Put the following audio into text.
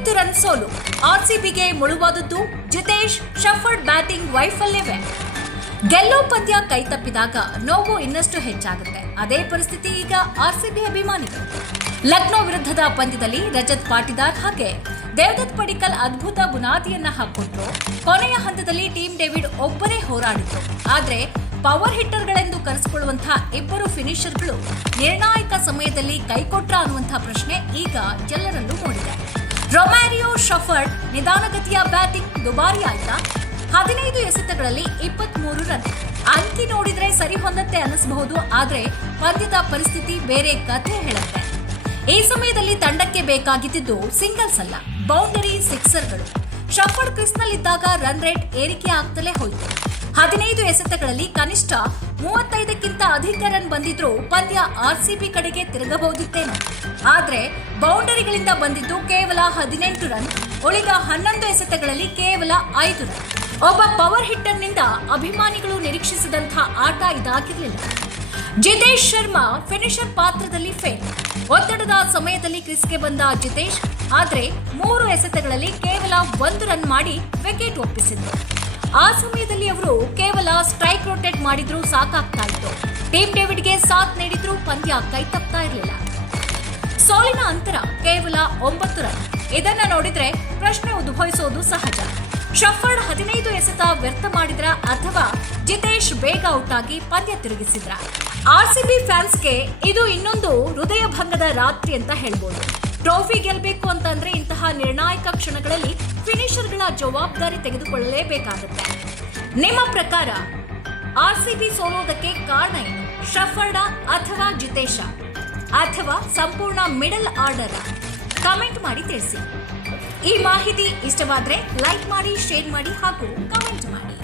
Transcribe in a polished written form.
9 run ಸೋಲು. ಆರ್ಸಿಬಿಗೆ ಮುಳುವಾದದ್ದು Jitesh shepherd batting ವೈಫಲ್ಯವೇ. ಗೆಲ್ಲೋ ಪಂದ್ಯ ಕೈತಪ್ಪಿದಾಗ ನೋವು ಇನ್ನಷ್ಟು ಹೆಚ್ಚಾಗುತ್ತೆ. ಅದೇ ಪರಿಸ್ಥಿತಿ ಈಗ ಆರ್ಸಿಬಿ ಅಭಿಮಾನಿಗಳು. ಲಕ್ನೋ ವಿರುದ್ಧದ ಪಂದ್ಯದಲ್ಲಿ ರಜತ್ ಪಾಟಿದಾರ್ ಹಾಗೆ ದೇವದತ್ ಪಡಿಕ್ಕಲ್ ಅದ್ಭುತ ಬುನಾದಿಯನ್ನ ಹಾಕಿಕೊಟ್ರು. ಕೊನೆಯ ಹಂತದಲ್ಲಿ ಟೀಮ್ ಡೇವಿಡ್ ಒಬ್ಬರೇ ಹೋರಾಡಿದ್ರು. ಆದ್ರೆ ಪವರ್ ಹಿಟ್ಟರ್ಗಳೆಂದು ಕರೆಸಿಕೊಳ್ಳುವಂತಹ ಇಬ್ಬರು ಫಿನಿಷರ್ಗಳು ನಿರ್ಣಾಯಕ ಸಮಯದಲ್ಲಿ ಕೈಕೊಟ್ರ ಅನ್ನುವಂತಹ ಪ್ರಶ್ನೆ ಈಗ ಎಲ್ಲರಲ್ಲೂ ಮೂಡಿದೆ. ರೊಮ್ಯಾರಿಯೋ ಶಫರ್ಡ್ ನಿಧಾನಗತಿಯ ಬ್ಯಾಟಿಂಗ್ ದುಬಾರಿ ಆಯ್ತಾ? 15 ಎಸೆತಗಳಲ್ಲಿ 23 ರನ್. ಅಂಕಿ ನೋಡಿದ್ರೆ ಸರಿ ಹೊಂದತ್ತೆ ಅನ್ನಿಸಬಹುದು, ಆದ್ರೆ ಪಂದ್ಯದ ಪರಿಸ್ಥಿತಿ ಬೇರೆ ಕಥೆ ಹೇಳುತ್ತೆ. ಈ ಸಮಯದಲ್ಲಿ ತಂಡಕ್ಕೆ ಬೇಕಾಗಿದ್ದು ಸಿಂಗಲ್ಸ್ ಅಲ್ಲ, ಬೌಂಡರಿ ಸಿಕ್ಸರ್ಗಳು. ಶಫರ್ಡ್ ಕ್ರೀಸ್ನಲ್ಲಿದ್ದಾಗ ರನ್ ರೇಟ್ ಏರಿಕೆ ಆಗ್ತಲೇ ಹೋಯಿತು. 15 ಎಸೆತಗಳಲ್ಲಿ ಕನಿಷ್ಠ 35ಕ್ಕಿಂತ ಅಧಿಕ ರನ್ ಬಂದಿದ್ರೂ ಪಂದ್ಯ ಆರ್ಸಿಬಿ ಕಡೆಗೆ ತಿರುಗಬಹುದಿತ್ತೇನೋ. ಆದ್ರೆ ಬೌಂಡರಿಗಳಿಂದ ಬಂದಿದ್ದು ಕೇವಲ 18 ರನ್. ಉಳಿದ 11 ಎಸೆತಗಳಲ್ಲಿ ಕೇವಲ 5 ರನ್. ಒಬ್ಬ ಪವರ್ ಹಿಟ್ಟರ್ನಿಂದ ಅಭಿಮಾನಿಗಳು ನಿರೀಕ್ಷಿಸಿದಂತಹ ಆಟ ಇದಾಗಿರಲಿಲ್ಲ. ಜಿತೇಶ್ ಶರ್ಮಾ ಫಿನಿಷರ್ ಪಾತ್ರದಲ್ಲಿ ಫೇಲ್. ಒತ್ತಡದ ಸಮಯದಲ್ಲಿ ಕ್ರೀಸ್ಗೆ ಬಂದ ಜಿತೇಶ್ ಆದ್ರೆ 3 ಎಸೆತಗಳಲ್ಲಿ ಕೇವಲ 1 ರನ್ ಮಾಡಿ ವಿಕೆಟ್ ಒಪ್ಪಿಸಿದ್ರು. ಆ ಸಮಯದಲ್ಲಿ ಅವರು ಕೇವಲ ಸ್ಟ್ರೈಕ್ ರೊಟೇಟ್ ಮಾಡಿದ್ರು ಸಾಕಾಗ್ತಾ ಇತ್ತು. ಟೀಮ್ ಡೇವಿಡ್ಗೆ ಸಾಥ್ ನೀಡಿದ್ರು ಪಂದ್ಯ ಕೈತಪ್ತಾ ಇರಲಿಲ್ಲ. ಸೋಲಿನ ಅಂತರ ಕೇವಲ 9 ರನ್. ಇದನ್ನ ನೋಡಿದ್ರೆ ಪ್ರಶ್ನೆ ಉದ್ಭವಿಸೋದು ಸಹಜ. ಶಫರ್ಡ್ 15 ಎಸೆತ ವ್ಯರ್ಥ ಮಾಡಿದ್ರ ಅಥವಾ ಜಿತೇಶ್ ಬೇಗ ಔಟ್ ಆಗಿ ಪಂದ್ಯ ತಿರುಗಿಸಿದ್ರ? ಆರ್ಸಿಬಿ ಫ್ಯಾನ್ಸ್ಗೆ ಇದು ಇನ್ನೊಂದು ಹೃದಯ ಭಂಗದ ರಾತ್ರಿ ಅಂತ ಹೇಳ್ಬೋದು. ಟ್ರೋಫಿ ಗೆಲ್ಲಬೇಕು ಅಂತಂದ್ರೆ ಇಂತಹ ನಿರ್ಣಾಯಕ ಕ್ಷಣಗಳಲ್ಲಿ ಫಿನಿಷರ್ಗಳ ಜವಾಬ್ದಾರಿ ತೆಗೆದುಕೊಳ್ಳಲೇಬೇಕಾಗುತ್ತೆ. ನಿಮ್ಮ ಪ್ರಕಾರ ಆರ್ಸಿಬಿ ಸೋಲೋದಕ್ಕೆ ಕಾರಣ ಏನು? ಶಫರ್ಡ ಅಥವಾ ಜಿತೇಶ ಅಥವಾ ಸಂಪೂರ್ಣ ಮಿಡಲ್ ಆರ್ಡರ್? ಕಮೆಂಟ್ ಮಾಡಿ ತಿಳಿಸಿ. ಈ ಮಾಹಿತಿ ಇಷ್ಟವಾದ್ರೆ ಲೈಕ್ ಮಾಡಿ, ಶೇರ್ ಮಾಡಿ ಹಾಗೂ ಕಮೆಂಟ್ ಮಾಡಿ.